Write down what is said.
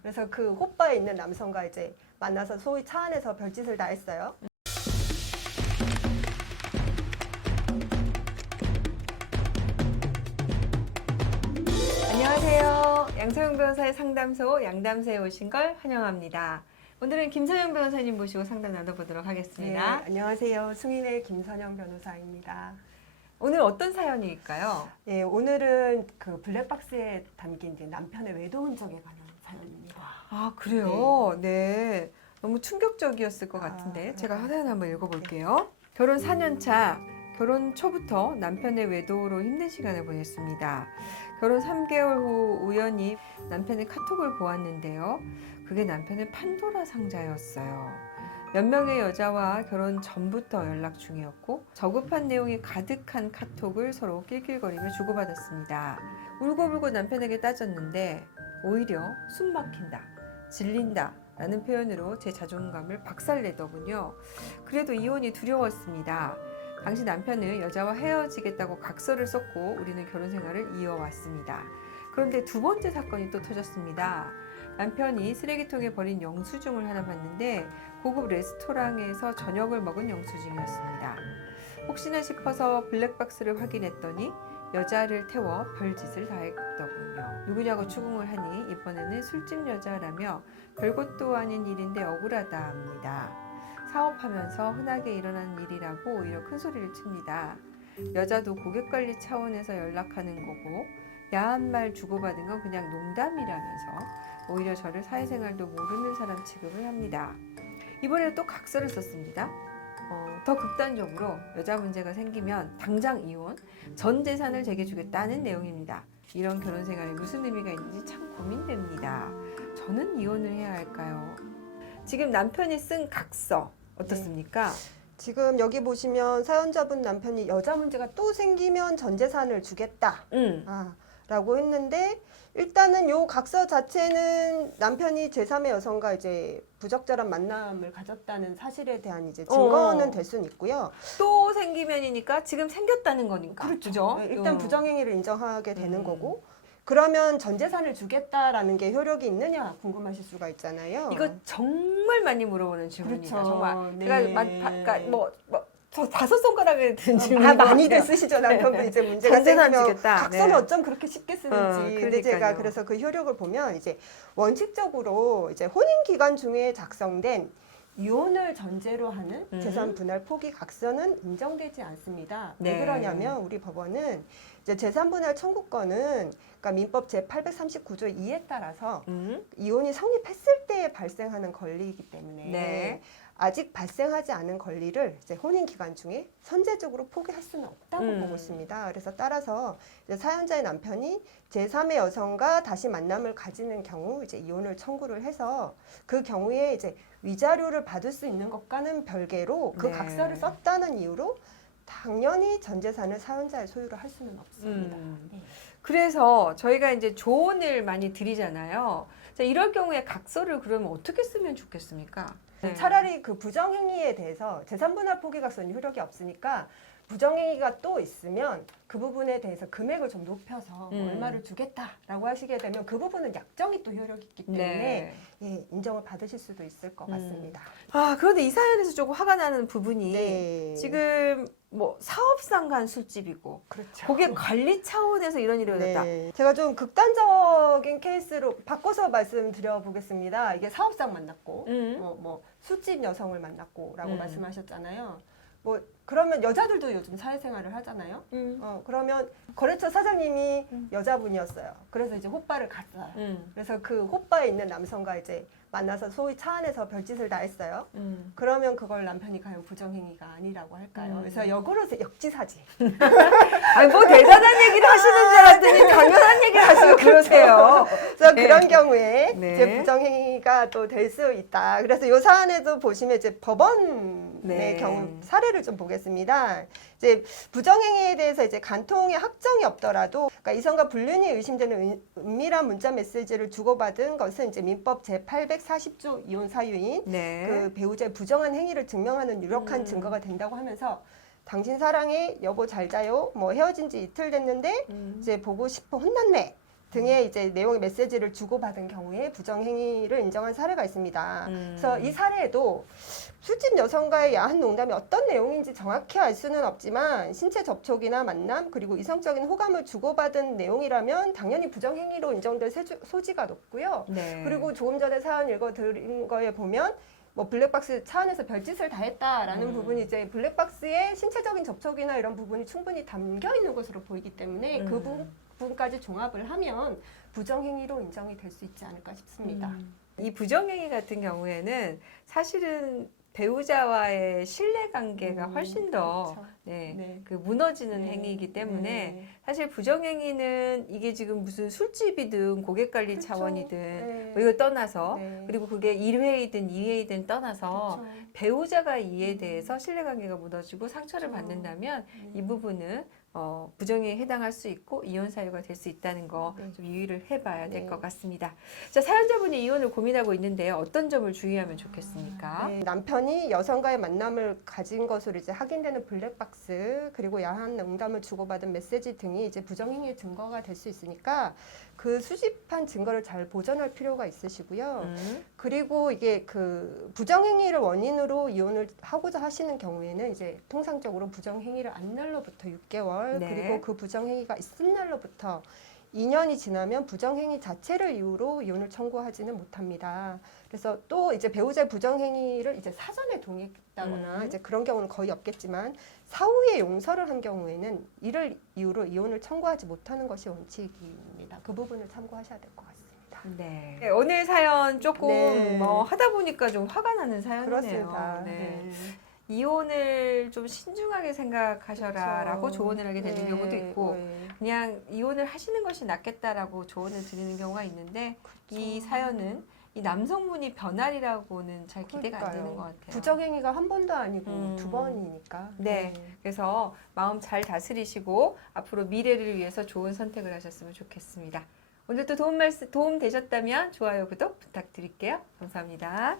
그래서 그 호빠에 있는 남성과 이제 만나서 소위 차 안에서 별짓을 다 했어요. 안녕하세요. 양서영 변호사의 상담소 양담소에 오신 걸 환영합니다. 오늘은 김선영 변호사님 모시고 상담 나눠보도록 하겠습니다. 네, 안녕하세요. 승인의 김선영 변호사입니다. 오늘 어떤 사연일까요? 예, 오늘은 그 블랙박스에 담긴 이제 남편의 외도 흔적에 관한 사연입니다. 아, 그래요? 네. 너무 충격적이었을 것 같은데 제가 그래요? 사연 한번 읽어볼게요. 결혼 4년 차, 결혼 초부터 남편의 외도로 힘든 시간을 보냈습니다. 결혼 3개월 후 우연히 남편의 카톡을 보았는데요. 그게 남편의 판도라 상자였어요. 몇 명의 여자와 결혼 전부터 연락 중이었고 저급한 내용이 가득한 카톡을 서로 낄낄거리며 주고받았습니다. 울고불고 남편에게 따졌는데 오히려 숨 막힌다, 질린다 라는 표현으로 제 자존감을 박살내더군요. 그래도 이혼이 두려웠습니다. 당시 남편은 여자와 헤어지겠다고 각서를 썼고 우리는 결혼 생활을 이어왔습니다. 그런데 두 번째 사건이 또 터졌습니다. 남편이 쓰레기통에 버린 영수증을 하나 봤는데 고급 레스토랑에서 저녁을 먹은 영수증이었습니다. 혹시나 싶어서 블랙박스를 확인했더니 여자를 태워 별짓을 다 했더군요. 누구냐고 추궁을 하니 이번에는 술집 여자라며 별것도 아닌 일인데 억울하다 합니다. 사업하면서 흔하게 일어나는 일이라고 오히려 큰 소리를 칩니다. 여자도 고객관리 차원에서 연락하는 거고 야한 말 주고받은 건 그냥 농담이라면서 오히려 저를 사회생활도 모르는 사람 취급을 합니다. 이번에 또 각서를 썼습니다. 더 극단적으로 여자 문제가 생기면 당장 이혼, 전 재산을 제게 주겠다는 내용입니다. 이런 결혼 생활에 무슨 의미가 있는지 참 고민됩니다. 저는 이혼을 해야 할까요? 지금 남편이 쓴 각서 어떻습니까? 지금 여기 보시면 사연자분 남편이 여자 문제가 또 생기면 전 재산을 주겠다. 라고 했는데 일단은 요 각서 자체는 남편이 제3의 여성과 이제 부적절한 만남을 가졌다는 사실에 대한 이제 증거는 될 수는 있고요. 또 생기면이니까 지금 생겼다는 거니까. 그렇죠. 네, 일단 부정행위를 인정하게 되는 거고. 그러면 전 재산을 주겠다라는 게 효력이 있느냐 궁금하실 수가 있잖아요. 이거 정말 많이 물어보는 질문이다. 그렇죠. 정말. 네. 그러니까 저 5손가락에 든 질문이 많이들 쓰시죠. 남편분 이제 문제가 전 재산 생기면 주겠다. 각서는 네. 어쩜 그렇게 쉽게 쓰는지. 근데 제가 그러니까요. 그래서 그 효력을 보면 이제 원칙적으로 이제 혼인 기간 중에 작성된 이혼을 전제로 하는 재산 분할 포기 각서는 인정되지 않습니다. 네. 왜 그러냐면 우리 법원은 이제 재산 분할 청구권은 그러니까 민법 제 839조 2에 따라서 이혼이 성립했을 때 발생하는 권리이기 때문에 네. 아직 발생하지 않은 권리를 이제 혼인 기간 중에 선제적으로 포기할 수는 없다고 보고 있습니다. 그래서 따라서 이제 사연자의 남편이 제3의 여성과 다시 만남을 가지는 경우 이제 이혼을 청구를 해서 그 경우에 이제 위자료를 받을 수 있는 것과는 별개로 그 네. 각서를 썼다는 이유로 당연히 전 재산을 사연자의 소유로 할 수는 없습니다. 네. 그래서 저희가 이제 조언을 많이 드리잖아요. 자, 이럴 경우에 각서를 그러면 어떻게 쓰면 좋겠습니까? 네. 차라리 그 부정행위에 대해서 재산분할 포기 각서는 효력이 없으니까 부정행위가 또 있으면 그 부분에 대해서 금액을 좀 높여서 얼마를 주겠다라고 하시게 되면 그 부분은 약정이 또 효력이 있기 때문에 네. 예, 인정을 받으실 수도 있을 것 같습니다. 아, 그런데 이 사연에서 조금 화가 나는 부분이 네. 지금 뭐 사업상 간 술집이고 그렇죠. 고객 관리 차원에서 이런 일이 일어났다. 네. 제가 좀 극단적인 케이스로 바꿔서 말씀드려 보겠습니다. 이게 사업상 만났고, 뭐 술집 여성을 만났고라고 말씀하셨잖아요. 뭐 그러면 여자들도 요즘 사회생활을 하잖아요. 그러면 거래처 사장님이 여자분이었어요. 그래서 이제 호빠를 갔어요. 그래서 그 호빠에 있는 남성과 이제 만나서 소위 차 안에서 별짓을 다 했어요. 그러면 그걸 남편이 과연 부정행위가 아니라고 할까요? 그래서 역으로 역지사지. 아니 뭐 대단한 얘기를 하시는 줄 알았더니 당연한 얘기를 하시고 그러세요. 그래서 네. 그런 경우에 네. 이제 부정행위가 또 될 수 있다. 그래서 이 사안에도 보시면 이제 법원의 네. 경우 사례를 좀 보겠습니다. 이제 부정행위에 대해서 이제 간통의 확정이 없더라도 그러니까 이성과 불륜이 의심되는 은밀한 문자 메시지를 주고받은 것은 이제 민법 제 840조 이혼 사유인 네. 그 배우자의 부정한 행위를 증명하는 유력한 증거가 된다고 하면서 당신 사랑해 여보 잘 자요 뭐 헤어진 지 이틀 됐는데 이제 보고 싶어 혼났네 등의 이제 내용의 메시지를 주고받은 경우에 부정행위를 인정한 사례가 있습니다. 그래서 이 사례에도 술집 여성과의 야한 농담이 어떤 내용인지 정확히 알 수는 없지만 신체 접촉이나 만남 그리고 이성적인 호감을 주고받은 내용이라면 당연히 부정행위로 인정될 소지가 높고요. 네. 그리고 조금 전에 사연 읽어드린 거에 보면 뭐 블랙박스 차 안에서 별짓을 다 했다라는 부분이 이제 블랙박스의 신체적인 접촉이나 이런 부분이 충분히 담겨 있는 것으로 보이기 때문에 그 부분까지 종합을 하면 부정행위로 인정이 될 수 있지 않을까 싶습니다. 이 부정행위 같은 경우에는 사실은 배우자와의 신뢰관계가 훨씬 더 그렇죠. 네, 네. 그 무너지는 네. 행위이기 때문에 네. 사실 부정행위는 이게 지금 무슨 술집이든 고객관리 그렇죠. 차원이든 네. 뭐 이걸 떠나서 네. 그리고 그게 1회이든 2회이든 떠나서 그렇죠. 배우자가 이에 대해서 신뢰관계가 무너지고 상처를 그렇죠. 받는다면 이 부분은 부정행위에 해당할 수 있고 이혼 사유가 될 수 있다는 거 네. 좀 유의를 해봐야 될 네. 것 같습니다. 자, 사연자분이 이혼을 고민하고 있는데요. 어떤 점을 주의하면 좋겠습니까? 네, 남편이 여성과의 만남을 가진 것으로 이제 확인되는 블랙박스 그리고 야한 농담을 주고받은 메시지 등이 이제 부정행위의 증거가 될 수 있으니까 그 수집한 증거를 잘 보존할 필요가 있으시고요. 그리고 이게 그 부정행위를 원인으로 이혼을 하고자 하시는 경우에는 이제 통상적으로 부정행위를 안 날로부터 6개월 네. 그리고 그 부정행위가 있은 날로부터 2년이 지나면 부정행위 자체를 이유로 이혼을 청구하지는 못합니다. 그래서 또 이제 배우자의 부정행위를 이제 사전에 동의했다거나 이제 그런 경우는 거의 없겠지만 사후에 용서를 한 경우에는 이를 이유로 이혼을 청구하지 못하는 것이 원칙입니다. 그 부분을 참고하셔야 될 것 같습니다. 네. 네, 오늘 사연 조금 네. 뭐 하다 보니까 좀 화가 나는 사연이네요. 그렇습니다. 네. 네. 이혼을 좀 신중하게 생각하셔라라고 그렇죠. 조언을 하게 되는 네. 경우도 있고 네. 그냥 이혼을 하시는 것이 낫겠다라고 조언을 드리는 경우가 있는데 이 사연은 이 남성분이 변할이라고는 잘 기대가 안 되는 것 같아요. 부정행위가 한 번도 아니고 두 번이니까. 네. 그래서 마음 잘 다스리시고 앞으로 미래를 위해서 좋은 선택을 하셨으면 좋겠습니다. 오늘도 도움 되셨다면 좋아요, 구독 부탁드릴게요. 감사합니다.